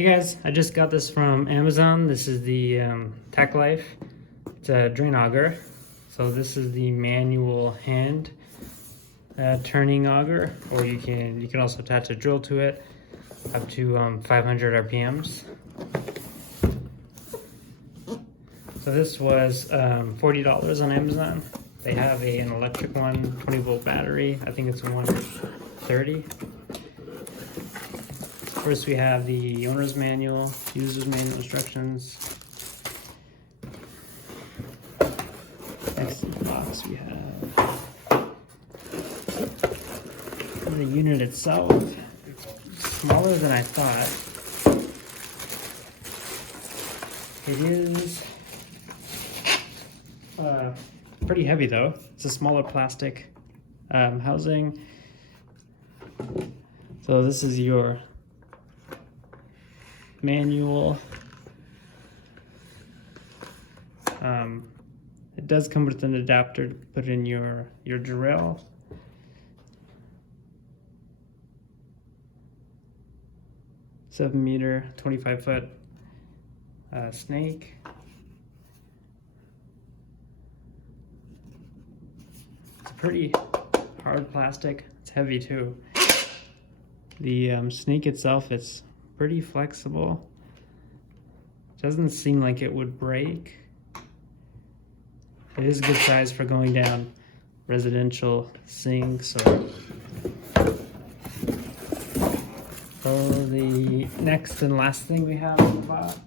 Hey guys, I just got this from Amazon. This is the Tacklife. It's a drain auger. So this is the manual hand turning auger, or you can also attach a drill to it up to 500 RPMs. So this was $40 on Amazon. They have an electric one, 20-volt battery. I think it's 130. First we have the owner's manual, user's manual instructions. Next in the box we have the unit itself. Smaller than I thought. It is pretty heavy though. It's a smaller plastic housing. So this is your manual. It does come with an adapter to put in your drill. Seven meter, 25-foot snake. It's pretty hard plastic. It's heavy too. The snake itself, it's pretty flexible. Doesn't seem like it would break. It is a good size for going down residential sinks or. So the next and last thing we have in the box.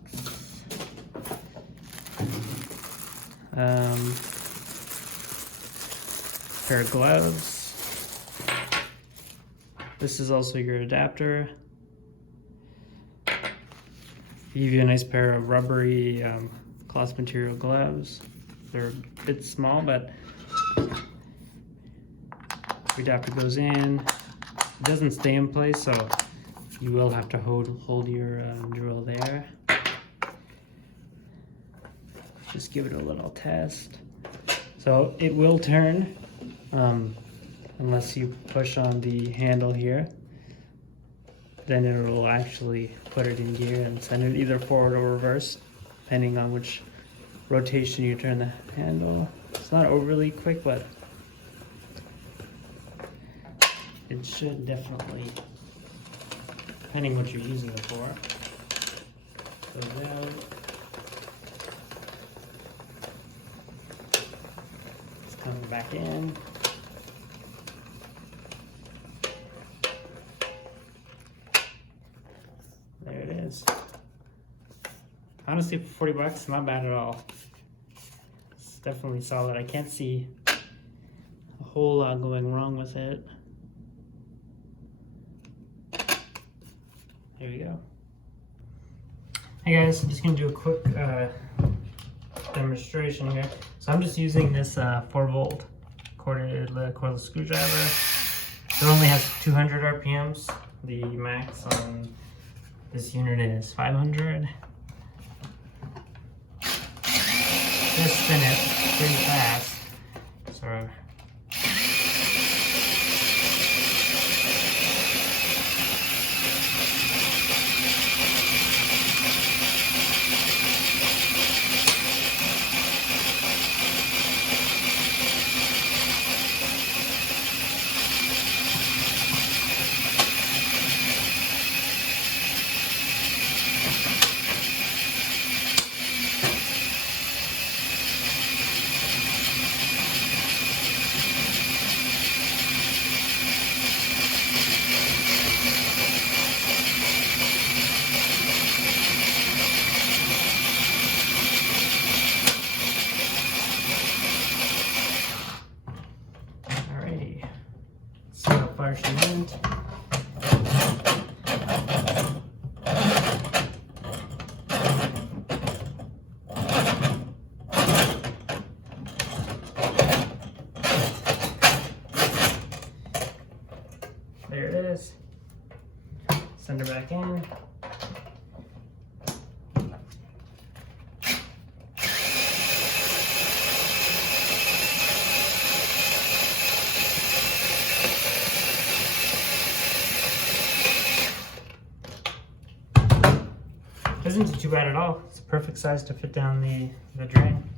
Pair of gloves. This is also your adapter. Give you a nice pair of rubbery cloth material gloves. They're a bit small, but the adapter goes in. It doesn't stay in place, so you will have to hold your drill there. Just give it a little test. So it will turn unless you push on the handle here. Then it will actually put it in gear and send it either forward or reverse, depending on which rotation you turn the handle. It's not overly quick, but it should definitely, depending what you're using it for. Goes out. It's coming back in. There it is. Honestly, for $40, not bad at all. It's definitely solid. I can't see a whole lot going wrong with it. Here we go. Hey guys, I'm just gonna do a quick demonstration here. So I'm just using this 4-volt cordless screwdriver. It only has 200 RPMs. The max on this unit is 500. Just spin it pretty fast. So fire she went. There it is. Send her back in. Isn't too bad at all. It's a perfect size to fit down the drain.